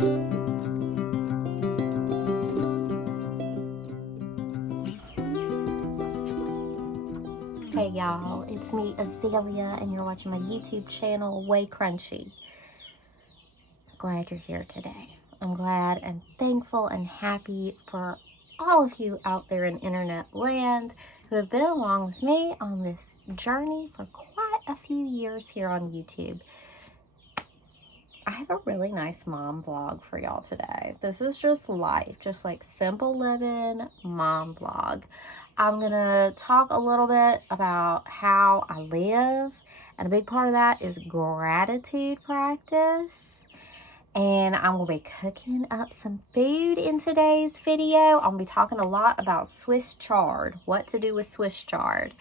Hey y'all, it's me Azalea and you're watching my YouTube channel WayCrunchy. Glad you're here today. I'm glad and thankful and happy for all of you out there in internet land who have been along with me on this journey for quite a few years here on YouTube. I have a really nice mom vlog for y'all today. This is just life, just like simple living mom vlog. I'm gonna talk a little bit about how I live, and a big part of that is gratitude practice. And I'm gonna be cooking up some food in today's video. I'm gonna be talking a lot about Swiss chard, what to do with Swiss chard.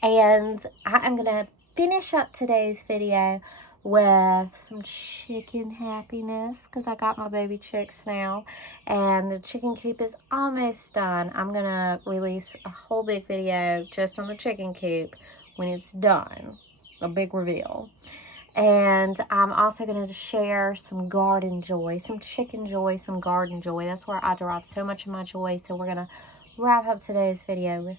And I'm gonna finish up today's video with some chicken happiness because I got my baby chicks now and the chicken coop is almost done. I'm gonna release a whole big video just on the chicken coop when it's done, a big reveal. And I'm also going to share some garden joy, some chicken joy, some garden joy. That's where I derive so much of my joy. So we're going to wrap up today's video with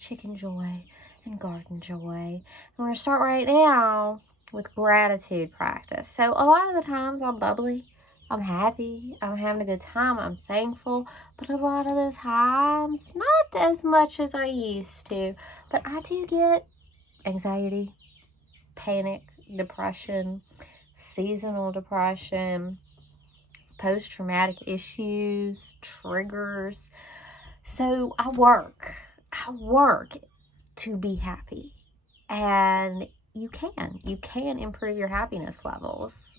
chicken joy and garden joy. And we're going to start right now with gratitude practice. So a lot of the times I'm bubbly, I'm happy, I'm having a good time, I'm thankful. But a lot of the times, not as much as I used to. But I do get anxiety, panic, depression, seasonal depression, post-traumatic issues, triggers. So I work to be happy, and you can improve your happiness levels.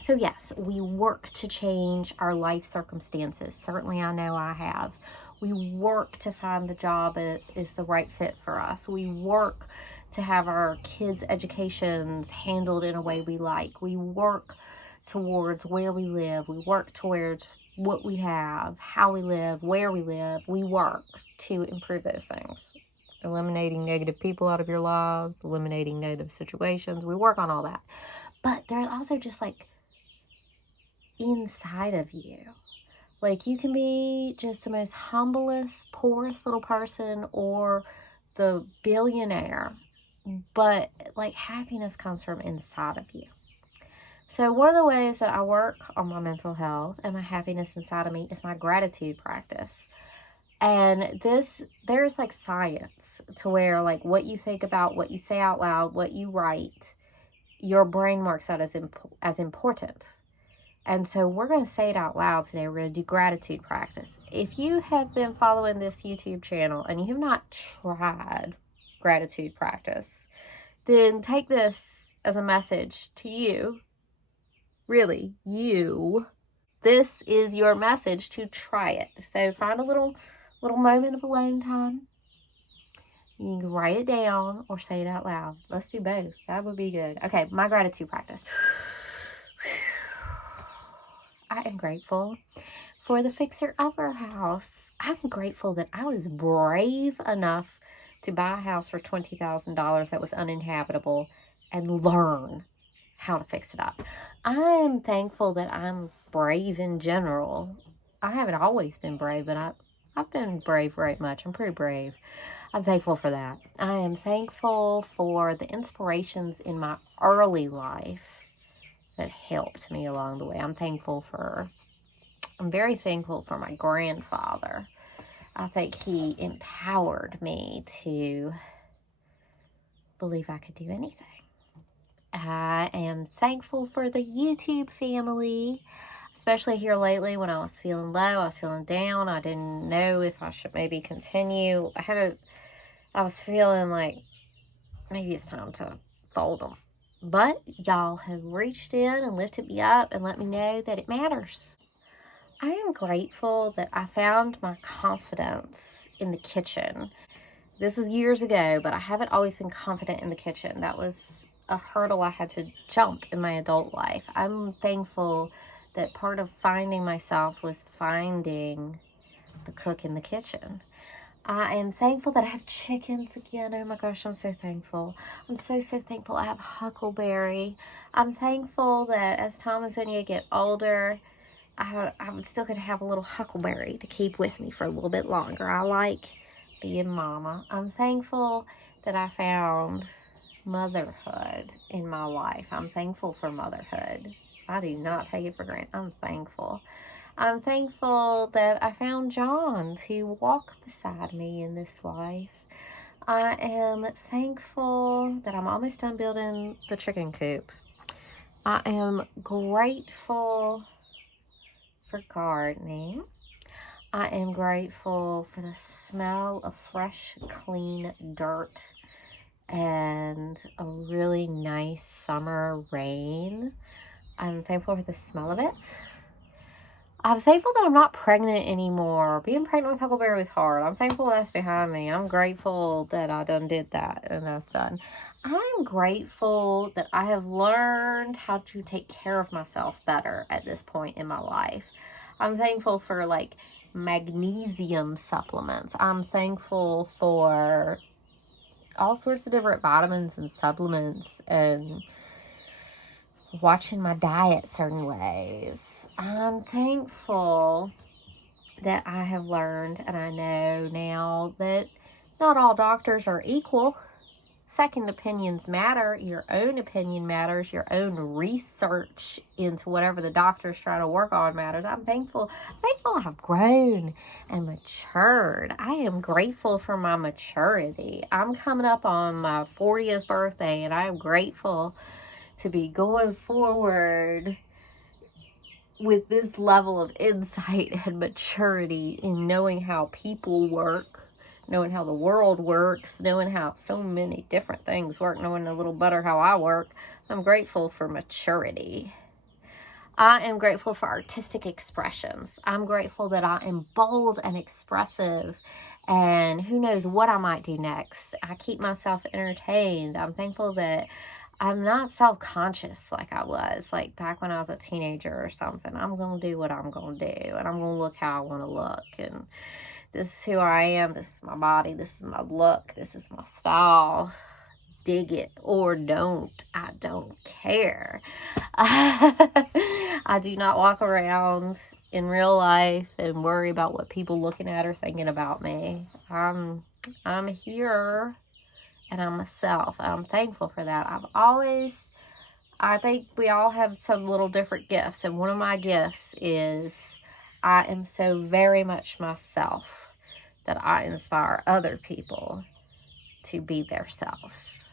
So yes, we work to change our life circumstances. Certainly I know I have. We work to find the job that is the right fit for us. We work to have our kids' educations handled in a way we like. We work towards where we live. We work towards what we have, how we live, where we live. We work to improve those things. Eliminating negative people out of your lives, eliminating negative situations. We work on all that. But there's also just like inside of you. Like you can be just the most humblest, poorest little person or the billionaire. But like happiness comes from inside of you. So one of the ways that I work on my mental health and my happiness inside of me is my gratitude practice. And there's like science to where like what you think about, what you say out loud, what you write, your brain marks that as important. And so we're going to say it out loud today. We're going to do gratitude practice. If you have been following this YouTube channel and you have not tried gratitude practice, then take this as a message to you. Really, you. This is your message to try it. So find a little moment of alone time. You can write it down or say it out loud. Let's do both. That would be good. Okay, my gratitude practice. I am grateful for the fixer-upper house. I'm grateful that I was brave enough to buy a house for $20,000 that was uninhabitable and learn how to fix it up. I'm thankful that I'm brave in general. I haven't always been brave, but I've been brave very much. I'm pretty brave. I'm thankful for that. I am thankful for the inspirations in my early life that helped me along the way. I'm very thankful for my grandfather. I think he empowered me to believe I could do anything. I am thankful for the YouTube family, especially here lately when I was feeling low, I was feeling down. I didn't know if I should maybe continue. I was feeling like maybe it's time to fold them. But y'all have reached in and lifted me up and let me know that it matters. I am grateful that I found my confidence in the kitchen. This was years ago, but I haven't always been confident in the kitchen. That was a hurdle I had to jump in my adult life. I'm thankful that part of finding myself was finding the cook in the kitchen. I am thankful that I have chickens again. Oh my gosh, I'm so thankful. I'm so thankful I have Huckleberry. I'm thankful that as Tom and Sonia get older, I'm still going to have a little huckleberry to keep with me for a little bit longer. I like being mama. I'm thankful that I found motherhood in my life. I'm thankful for motherhood. I do not take it for granted. I'm thankful. I'm thankful that I found John to walk beside me in this life. I am thankful that I'm almost done building the chicken coop. I am grateful for gardening. I am grateful for the smell of fresh, clean dirt and a really nice summer rain. I'm thankful for the smell of it. I'm thankful that I'm not pregnant anymore. Being pregnant with Huckleberry was hard. I'm thankful that's behind me. I'm grateful that I done did that and that's done. I'm grateful that I have learned how to take care of myself better at this point in my life. I'm thankful for like magnesium supplements. I'm thankful for all sorts of different vitamins and supplements and watching my diet certain ways. I'm thankful that I have learned and I know now that not all doctors are equal. Second opinions matter. Your own opinion matters. Your own research into whatever the doctor's trying to work on matters. I'm thankful I've grown and matured. I am grateful for my maturity. I'm coming up on my 40th birthday and I am grateful to be going forward with this level of insight and maturity in knowing how people work, knowing how the world works, knowing how so many different things work, knowing a little better how I work. I'm grateful for maturity. I am grateful for artistic expressions. I'm grateful that I am bold and expressive and who knows what I might do next. I keep myself entertained. I'm thankful that I'm not self-conscious like I was, like back when I was a teenager or something. I'm going to do what I'm going to do, and I'm going to look how I want to look, and this is who I am, this is my body, this is my look, this is my style. Dig it or don't, I don't care. I do not walk around in real life and worry about what people looking at or thinking about me. I'm here. And I'm myself. I'm thankful for that. I think we all have some little different gifts. And one of my gifts is I am so very much myself that I inspire other people to be themselves.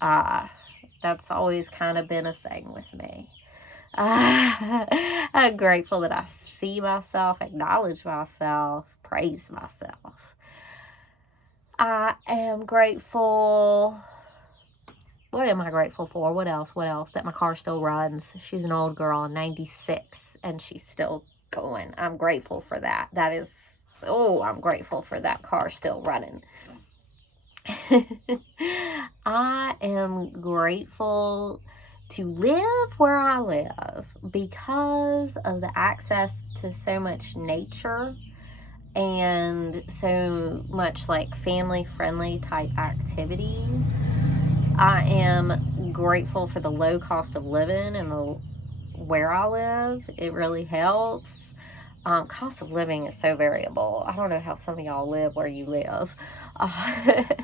That's always kind of been a thing with me. I'm grateful that I see myself, acknowledge myself, praise myself. I am grateful. What am I grateful for? What else? That my car still runs. She's an old girl, 96, and she's still going. I'm grateful for that. I'm grateful for that car still running. I am grateful to live where I live because of the access to so much nature and so much like family-friendly type activities. I am grateful for the low cost of living and where I live. It really helps. Cost of living is so variable. I don't know how some of y'all live where you live. I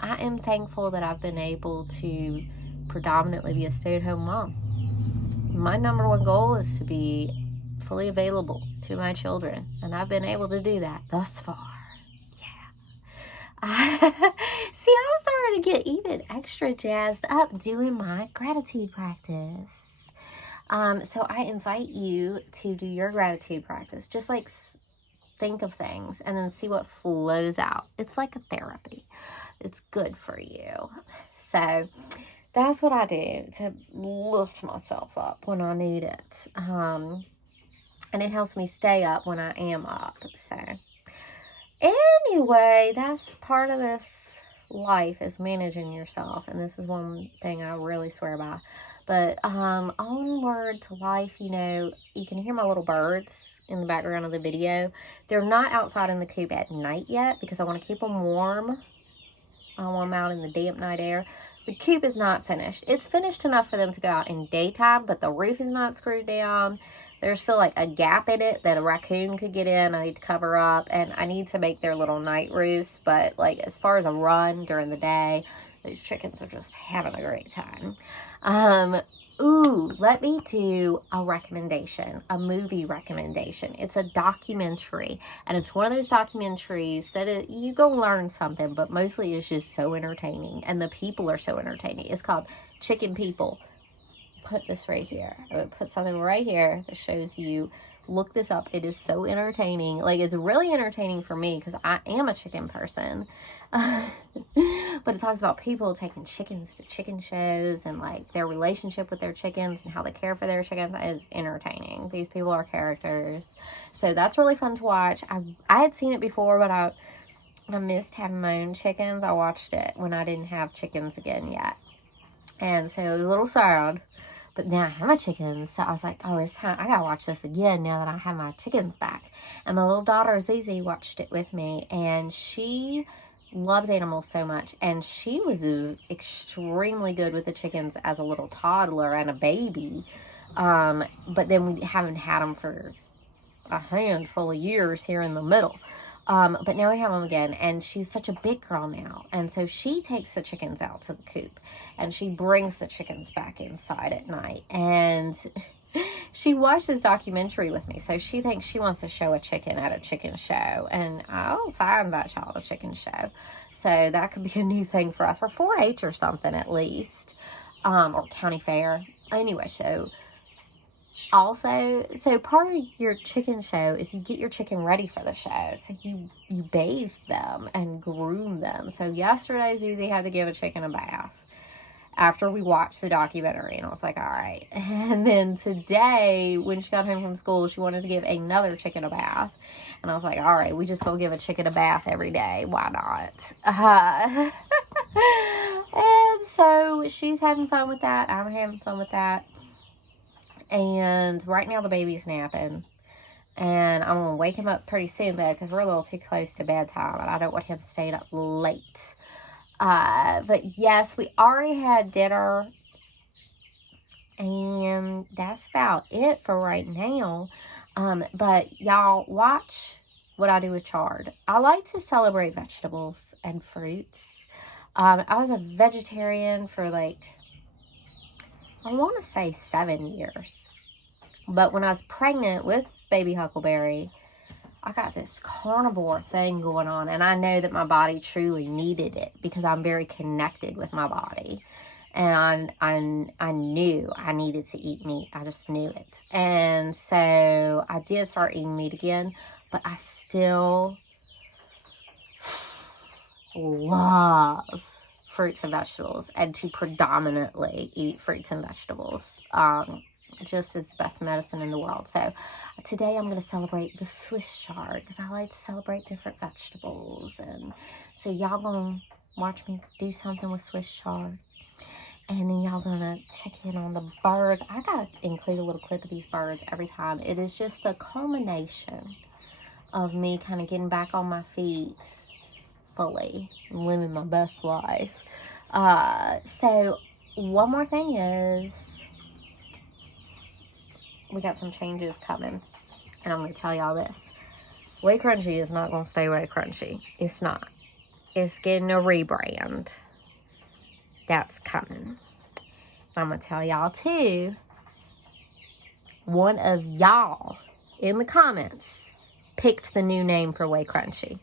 am thankful that I've been able to predominantly be a stay-at-home mom. My number one goal is to be fully available to my children, and I've been able to do that thus far. See, I'm starting to get even extra jazzed up doing my gratitude practice. So I invite you to do your gratitude practice. Just like think of things and then see what flows out. It's like a therapy. It's good for you. So that's what I do to lift myself up when I need it. And it helps me stay up when I am up. So anyway, that's part of this life, is managing yourself. And this is one thing I really swear by. But onward to life, you know, you can hear my little birds in the background of the video. They're not outside in the coop at night yet because I want to keep them warm. I want them out in the damp night air. The coop is not finished. It's finished enough for them to go out in daytime, but the roof is not screwed down. There's still like a gap in it that a raccoon could get in. I need to cover up, and I need to make their little night roost. But like as far as a run during the day, those chickens are just having a great time. Ooh, let me do a recommendation, a movie recommendation. It's a documentary, and it's one of those documentaries that you go learn something, but mostly it's just so entertaining, and the people are so entertaining. It's called Chicken People. Put this right here. I would put something right here that shows you. Look this up. It is so entertaining. Like, it's really entertaining for me because I am a chicken person. But it talks about people taking chickens to chicken shows and like their relationship with their chickens and how they care for their chickens. Is entertaining. These people are characters. So that's really fun to watch. I had seen it before, but I missed having my own chickens. I watched it when I didn't have chickens again yet. And so it was a little sad. But now I have my chickens, so I was like, oh, it's time. I gotta watch this again now that I have my chickens back. And my little daughter, Zizi, watched it with me, and she loves animals so much. And she was extremely good with the chickens as a little toddler and a baby. But then we haven't had them for a handful of years here in the middle. But now we have them again, and she's such a big girl now, and so she takes the chickens out to the coop, and she brings the chickens back inside at night, and she watched this documentary with me, so she thinks she wants to show a chicken at a chicken show, and I'll find that child a chicken show, so that could be a new thing for us, or 4-H or something at least, or county fair. Anyway, so part of your chicken show is you get your chicken ready for the show. So you bathe them and groom them. So yesterday, Zuzi had to give a chicken a bath after we watched the documentary. And I was like, all right. And then today, when she got home from school, she wanted to give another chicken a bath. And I was like, all right, we just go give a chicken a bath every day. Why not? And so she's having fun with that. I'm having fun with that. And right now the baby's napping, and I'm going to wake him up pretty soon though, because we're a little too close to bedtime, and I don't want him staying up late. But yes, we already had dinner, and that's about it for right now. But y'all watch what I do with Chard. I like to celebrate vegetables and fruits. I was a vegetarian for like, I want to say 7 years. But when I was pregnant with baby Huckleberry, I got this carnivore thing going on. And I know that my body truly needed it because I'm very connected with my body. And I knew I needed to eat meat. I just knew it. And so I did start eating meat again. But I still love fruits and vegetables, and to predominantly eat fruits and vegetables. Just as the best medicine in the world. So today I'm going to celebrate the Swiss chard because I like to celebrate different vegetables. And so y'all going to watch me do something with Swiss chard. And then y'all going to check in on the birds. I got to include a little clip of these birds every time. It is just the culmination of me kind of getting back on my feet fully, living my best life. So one more thing is, we got some changes coming, and I'm going to tell y'all this. WayCrunchy is not going to stay WayCrunchy. It's not. It's getting a rebrand. That's coming. I'm going to tell y'all too, one of y'all in the comments picked the new name for WayCrunchy.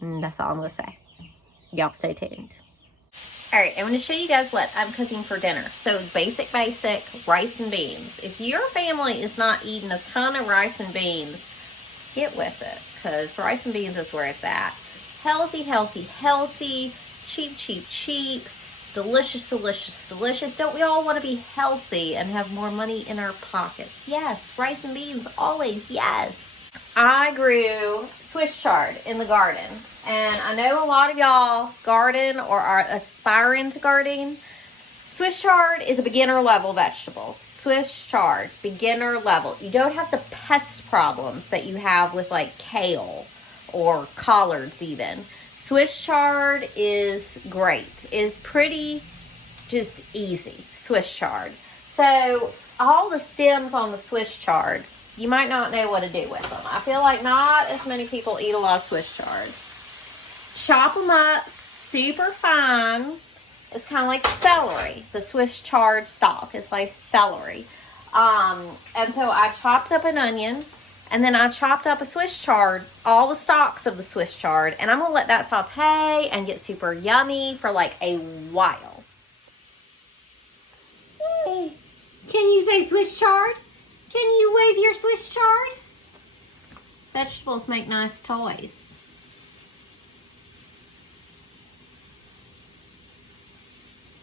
And that's all I'm going to say. Y'all stay tuned. Alright, I'm going to show you guys what I'm cooking for dinner. So, basic rice and beans. If your family is not eating a ton of rice and beans, get with it. Because rice and beans is where it's at. Healthy, cheap. Delicious. Don't we all want to be healthy and have more money in our pockets? Yes, rice and beans, always, yes. I grew Swiss chard in the garden. And I know a lot of y'all garden or are aspiring to gardening. Swiss chard is a beginner level vegetable. Swiss chard, beginner level. You don't have the pest problems that you have with like kale or collards even. Swiss chard is great. Is pretty just easy. Swiss chard. So all the stems on the Swiss chard, you might not know what to do with them. I feel like not as many people eat a lot of Swiss chard. Chop them up super fine. It's kind of like celery. The Swiss chard stalk is like celery. And so I chopped up an onion, and then I chopped up a Swiss chard, all the stalks of the Swiss chard, and I'm going to let that saute and get super yummy for like a while. Hey, can you say Swiss chard? Can you wave your Swiss chard? Vegetables make nice toys.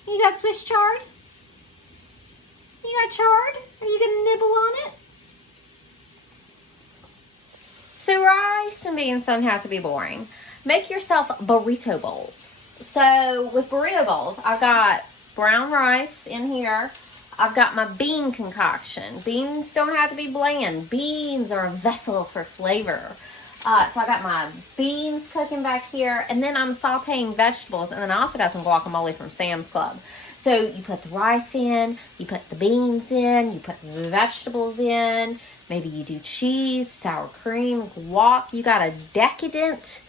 You got Swiss chard? You got chard? Are you going to nibble on it? So rice and beans don't have to be boring. Make yourself burrito bowls. So with burrito bowls, I've got brown rice in here. I've got my bean concoction. Beans don't have to be bland. Beans are a vessel for flavor. So I got my beans cooking back here, and then I'm sauteing vegetables, and then I also got some guacamole from Sam's Club. So you put the rice in, you put the beans in, you put the vegetables in, maybe you do cheese, sour cream, guac. You got a decadent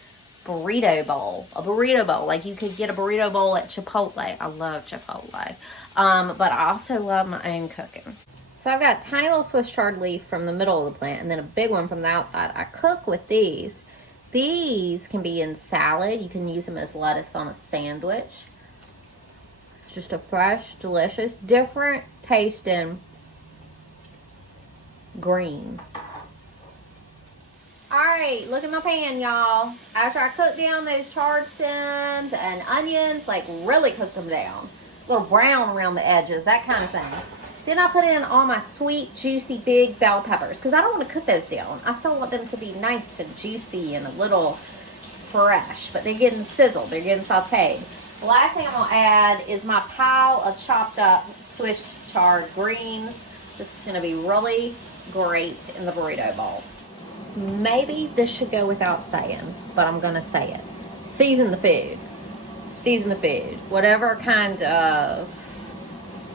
burrito bowl. A burrito bowl. Like you could get a burrito bowl at Chipotle. I love Chipotle. But I also love my own cooking. So I've got a tiny little Swiss chard leaf from the middle of the plant and then a big one from the outside. I cook with these. These can be in salad. You can use them as lettuce on a sandwich. Just a fresh, delicious, different tasting green. Alright, look at my pan, y'all. After I cook down those chard stems and onions, like really cook them down. A little brown around the edges, that kind of thing. Then I put in all my sweet, juicy, big bell peppers because I don't want to cook those down. I still want them to be nice and juicy and a little fresh, but they're getting sizzled. They're getting sauteed. The last thing I'm going to add is my pile of chopped up Swiss chard greens. This is going to be really great in the burrito bowl. Maybe this should go without saying, but I'm going to say it. Season the food. Season the food. Whatever kind of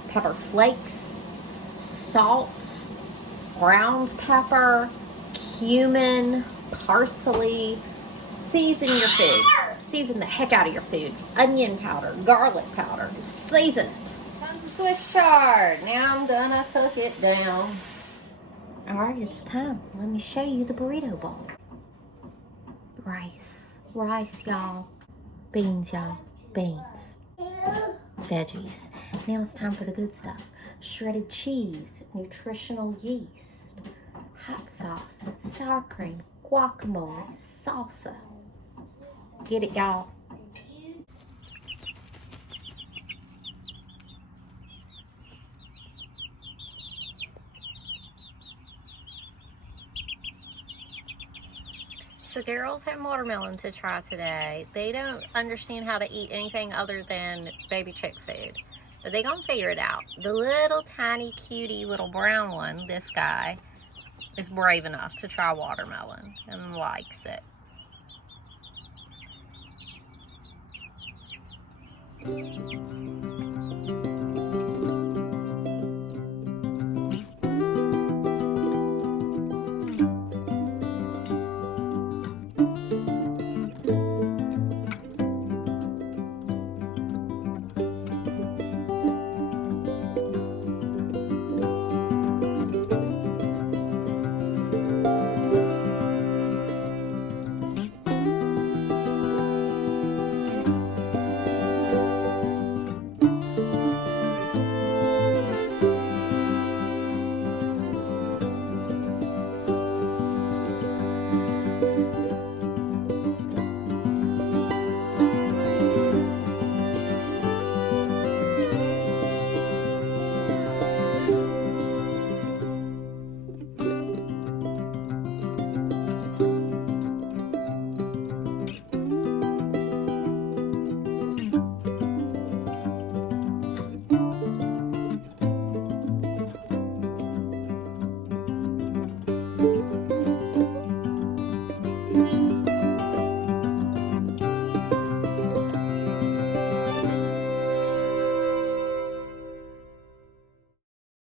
pepper flakes, salt, ground pepper, cumin, parsley. Season your food. Season the heck out of your food. Onion powder, garlic powder. Season it. Comes the Swiss chard. Now I'm gonna cook it down. Alright, it's time. Let me show you the burrito bowl. Rice. Rice, y'all. Beans, y'all. Beans. Veggies. Now it's time for the good stuff. Shredded cheese, nutritional yeast, hot sauce, sour cream, guacamole, salsa. Get it, y'all. So girls have watermelon to try today. They don't understand how to eat anything other than baby chick food. But they gonna figure it out. The little tiny cutie little brown one, this guy, is brave enough to try watermelon and likes it.